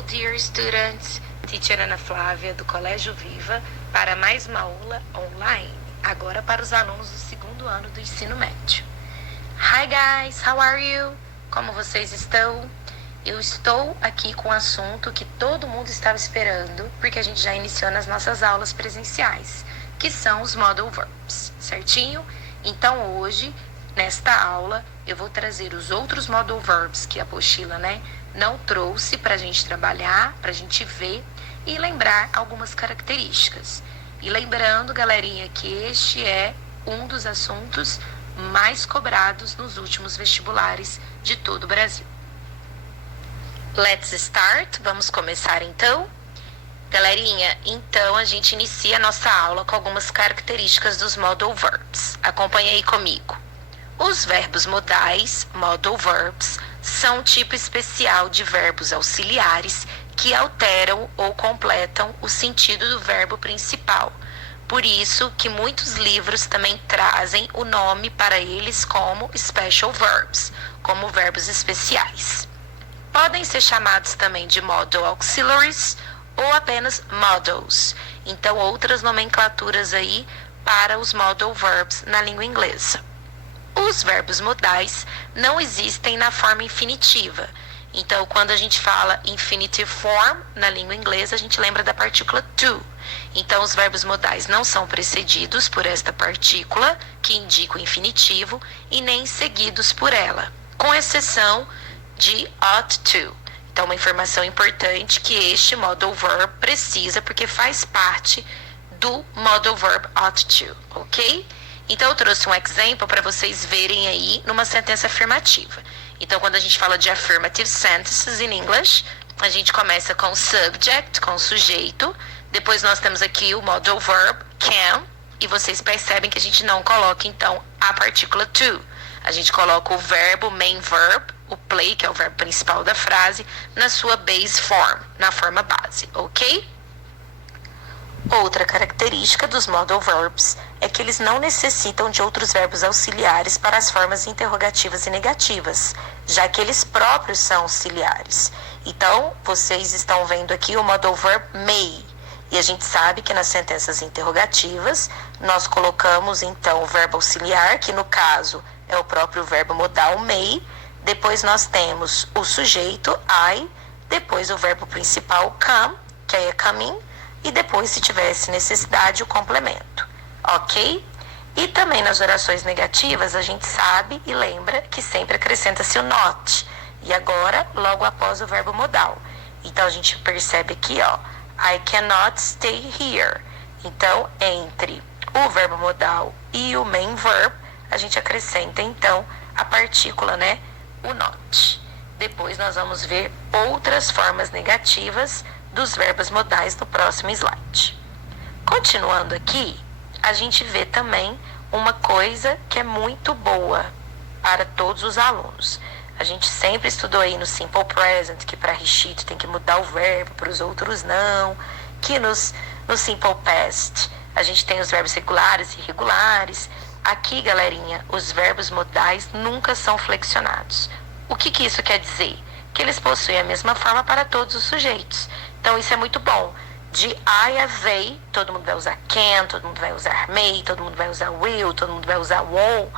Hello, dear students. Teacher Ana Flávia, do Colégio Viva, para mais uma aula online, agora para os alunos do segundo ano do ensino médio. Hi guys, how are you? Como vocês estão? Eu estou aqui com um assunto que todo mundo estava esperando, porque a gente já iniciou nas nossas aulas presenciais, que são os modal verbs, certinho? Então hoje, nesta aula, eu vou trazer os outros modal verbs que a apostila, não trouxe para a gente trabalhar, para a gente ver e lembrar algumas características. E lembrando, galerinha, que este é um dos assuntos mais cobrados nos últimos vestibulares de todo o Brasil. Let's start, vamos começar então? Galerinha, então a gente inicia a nossa aula com algumas características dos modal verbs. Acompanhe aí comigo. Os verbos modais, modal verbs, são um tipo especial de verbos auxiliares que alteram ou completam o sentido do verbo principal. Por isso que muitos livros também trazem o nome para eles como special verbs, como verbos especiais. Podem ser chamados também de modal auxiliaries ou apenas modals. Então, outras nomenclaturas aí para os modal verbs na língua inglesa. Os verbos modais não existem na forma infinitiva. Então, quando a gente fala infinitive form na língua inglesa, a gente lembra da partícula to. Então, os verbos modais não são precedidos por esta partícula, que indica o infinitivo, e nem seguidos por ela, com exceção de ought to. Então, uma informação importante que este modal verb precisa, porque faz parte do modal verb ought to, ok? Então, eu trouxe um exemplo para vocês verem aí numa sentença afirmativa. Então, quando a gente fala de affirmative sentences in English, a gente começa com subject, com sujeito. Depois nós temos aqui o modal verb can. E vocês percebem que a gente não coloca, então, a partícula to. A gente coloca o verbo main verb, o play, que é o verbo principal da frase, na sua base form, na forma base, ok? Outra característica dos modal verbs é que eles não necessitam de outros verbos auxiliares para as formas interrogativas e negativas, já que eles próprios são auxiliares. Então, vocês estão vendo aqui o modal verb may. E a gente sabe que nas sentenças interrogativas, nós colocamos então o verbo auxiliar, que no caso é o próprio verbo modal may. Depois nós temos o sujeito I, depois o verbo principal come, que é coming, e depois, se tivesse necessidade, o complemento, ok? E também nas orações negativas, a gente sabe e lembra que sempre acrescenta-se o not. E agora, logo após o verbo modal. Então, a gente percebe aqui, I cannot stay here. Então, entre o verbo modal e o main verb, a gente acrescenta, então, a partícula, o not. Depois, nós vamos ver outras formas negativas dos verbos modais no próximo slide. Continuando aqui, a gente vê também uma coisa que é muito boa para todos os alunos. A gente sempre estudou aí no Simple Present, que para recheat tem que mudar o verbo, para os outros não. Que no Simple Past a gente tem os verbos regulares e irregulares. Aqui, galerinha, os verbos modais nunca são flexionados. O que isso quer dizer? Que eles possuem a mesma forma para todos os sujeitos. Então, isso é muito bom. De I a they, todo mundo vai usar can, todo mundo vai usar may, todo mundo vai usar will, todo mundo vai usar won't,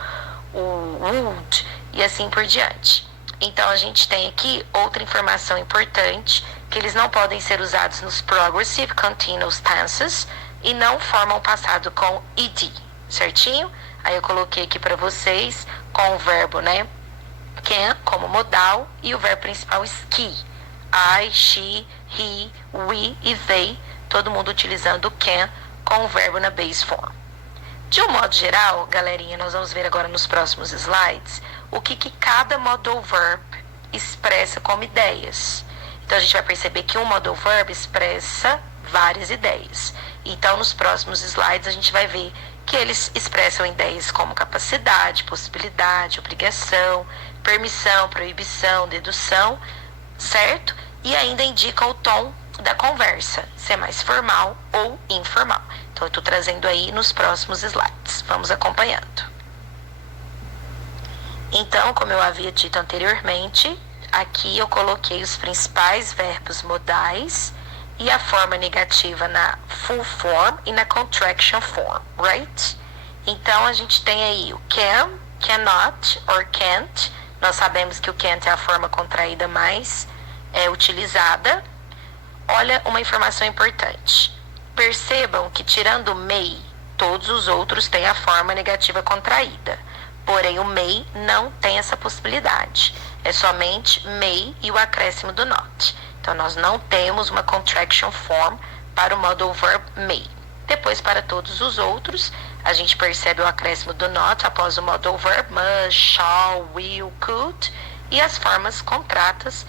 o would, e assim por diante. Então, a gente tem aqui outra informação importante, que eles não podem ser usados nos progressive continuous tenses e não formam passado com ed, certinho? Aí eu coloquei aqui para vocês com o verbo, can como modal e o verbo principal ski. I, she, he, we e they, todo mundo utilizando o can com o verbo na base form. De um modo geral, galerinha, nós vamos ver agora nos próximos slides o que cada modal verb expressa como ideias. Então, a gente vai perceber que um modal verb expressa várias ideias. Então, nos próximos slides, a gente vai ver que eles expressam ideias como capacidade, possibilidade, obrigação, permissão, proibição, dedução, certo? E ainda indicam o tom da conversa, se é mais formal ou informal. Então, eu estou trazendo aí nos próximos slides. Vamos acompanhando. Então, como eu havia dito anteriormente, aqui eu coloquei os principais verbos modais e a forma negativa na full form e na contraction form, right? Então, a gente tem aí o can, cannot or can't. Nós sabemos que o can't é a forma contraída mais utilizada. Olha uma informação importante. Percebam que, tirando o may, todos os outros têm a forma negativa contraída. Porém, o may não tem essa possibilidade. É somente may e o acréscimo do not. Então, nós não temos uma contraction form para o modal verb may. Depois, para todos os outros, a gente percebe o acréscimo do not após o modal verb must, shall, will, could e as formas contratas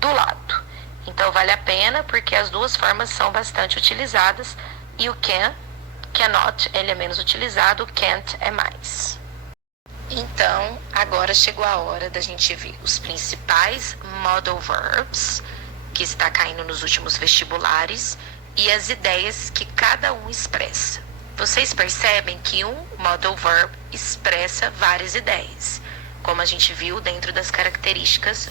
do lado. Então, vale a pena porque as duas formas são bastante utilizadas e o can, cannot, ele é menos utilizado, o can't é mais. Então, agora chegou a hora da gente ver os principais modal verbs que está caindo nos últimos vestibulares e as ideias que cada um expressa. Vocês percebem que um modal verb expressa várias ideias, como a gente viu dentro das características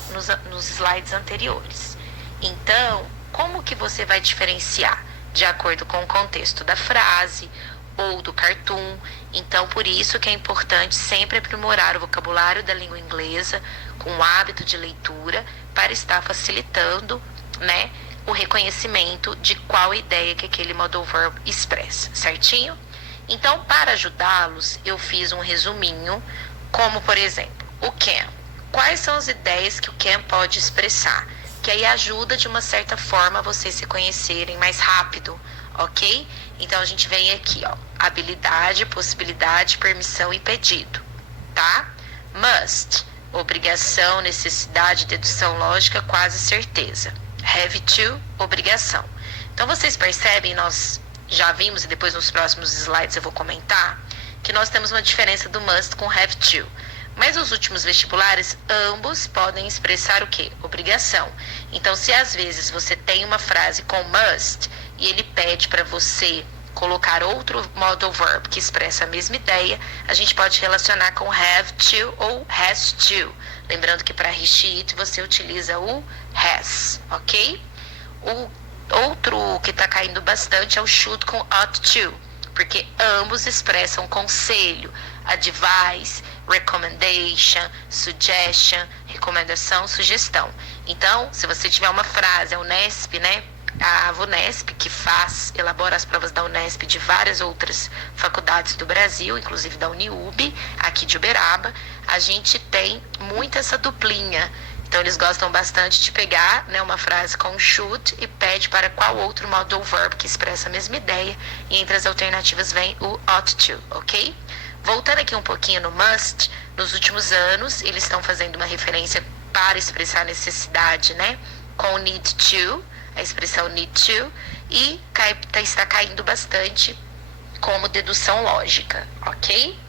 nos slides anteriores. Então, como que você vai diferenciar? De acordo com o contexto da frase ou do cartoon. Então, por isso que é importante sempre aprimorar o vocabulário da língua inglesa com o hábito de leitura para estar facilitando, né, o reconhecimento de qual ideia que aquele modal verb expressa, certinho? Então, para ajudá-los, eu fiz um resuminho, como, por exemplo, o can. Quais são as ideias que o can pode expressar? Que aí ajuda, de uma certa forma, vocês se conhecerem mais rápido, ok? Então, a gente vem aqui, ó, habilidade, possibilidade, permissão e pedido, tá? Must, obrigação, necessidade, dedução lógica, quase certeza. Have to, obrigação. Então, vocês percebem, nós já vimos, e depois nos próximos slides eu vou comentar, que nós temos uma diferença do must com have to. Mas os últimos vestibulares, ambos podem expressar o quê? Obrigação. Então, se às vezes você tem uma frase com must e ele pede para você colocar outro modal verb que expressa a mesma ideia, a gente pode relacionar com have to ou has to. Lembrando que para it você utiliza o has, ok? O outro que está caindo bastante é o should com ought to, porque ambos expressam conselho, advice, recommendation, suggestion, recomendação, sugestão. Então, se você tiver uma frase, a Unesp, né? A Vunesp, que elabora as provas da Unesp de várias outras faculdades do Brasil, inclusive da Uniub, aqui de Uberaba, a gente tem muito essa duplinha. Então, eles gostam bastante de pegar, né, uma frase com should e pede para qual outro modal verb que expressa a mesma ideia. E entre as alternativas vem o ought to, ok? Voltando aqui um pouquinho no must, nos últimos anos, eles estão fazendo uma referência para expressar necessidade, né? Com need to, a expressão need to, e está caindo bastante como dedução lógica, ok?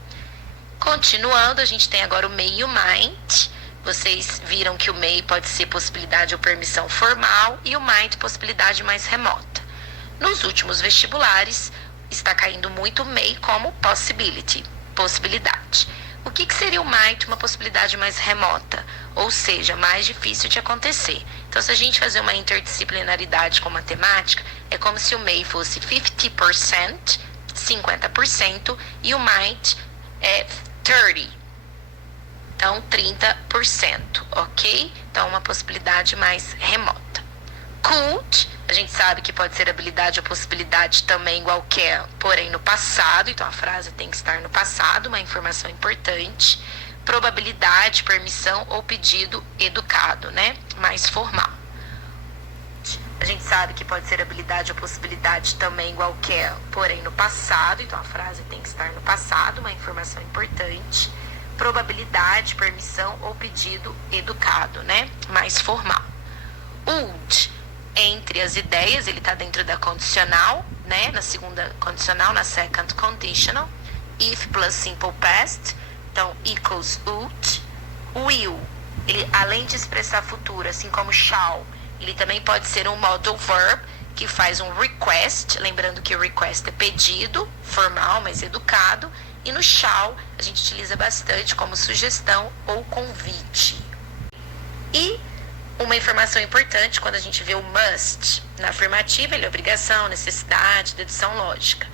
Continuando, a gente tem agora o may e o might. Vocês viram que o may pode ser possibilidade ou permissão formal e o might possibilidade mais remota. Nos últimos vestibulares, está caindo muito o may como possibility, possibilidade. O que seria o might, uma possibilidade mais remota? Ou seja, mais difícil de acontecer. Então, se a gente fazer uma interdisciplinaridade com matemática, é como se o may fosse 50%, 50%, e o might é 30%. Então, 30%, ok? Então, uma possibilidade mais remota. Could, a gente sabe que pode ser habilidade ou possibilidade também igual can, porém no passado. Então, a frase tem que estar no passado, uma informação importante. Probabilidade, permissão ou pedido educado, né? Mais formal. A gente sabe que pode ser habilidade ou possibilidade também igual can, porém no passado. Então, a frase tem que estar no passado, uma informação importante. Probabilidade, permissão ou pedido educado, né? Mais formal. Would, entre as ideias, ele está dentro da condicional, né? Na segunda condicional, na second conditional. If plus simple past, então equals would. Will, ele, além de expressar futuro, assim como shall, ele também pode ser um modal verb que faz um request, lembrando que o request é pedido, formal, mas educado. E no shall, a gente utiliza bastante como sugestão ou convite. E Uma informação importante quando a gente vê o must na afirmativa, ele é obrigação, necessidade, dedução lógica.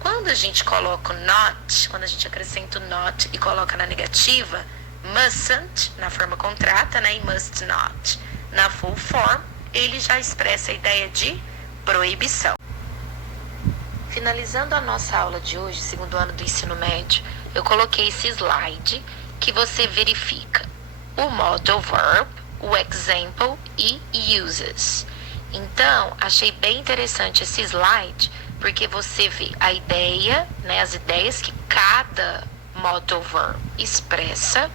Quando a gente coloca o not, quando a gente acrescenta o not e coloca na negativa, mustn't na forma contrata, né, e must not na full form, ele já expressa a ideia de proibição. Finalizando a nossa aula de hoje, segundo ano do ensino médio, eu coloquei esse slide que você verifica o modal verb, o example e uses. Então, achei bem interessante esse slide, porque você vê a ideia, né, as ideias que cada modal verb expressa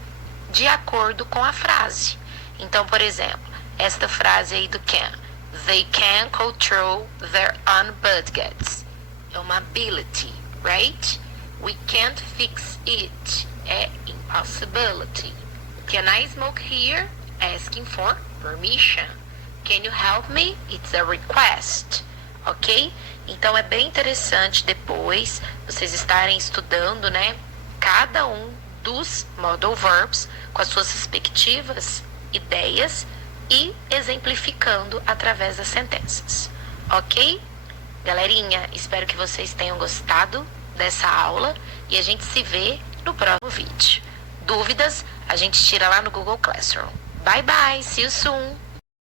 de acordo com a frase. Então, por exemplo, esta frase aí do can. They can control their own budgets. É uma ability, right? We can't fix it. É impossibility. Can I smoke here? Asking for permission. Can you help me? It's a request. Ok? Então é bem interessante depois vocês estarem estudando, né, cada um dos modal verbs com as suas respectivas ideias e exemplificando através das sentenças. Ok? Galerinha, espero que vocês tenham gostado dessa aula e a gente se vê no próximo vídeo. Dúvidas, a gente tira lá no Google Classroom. Bye bye, see you soon!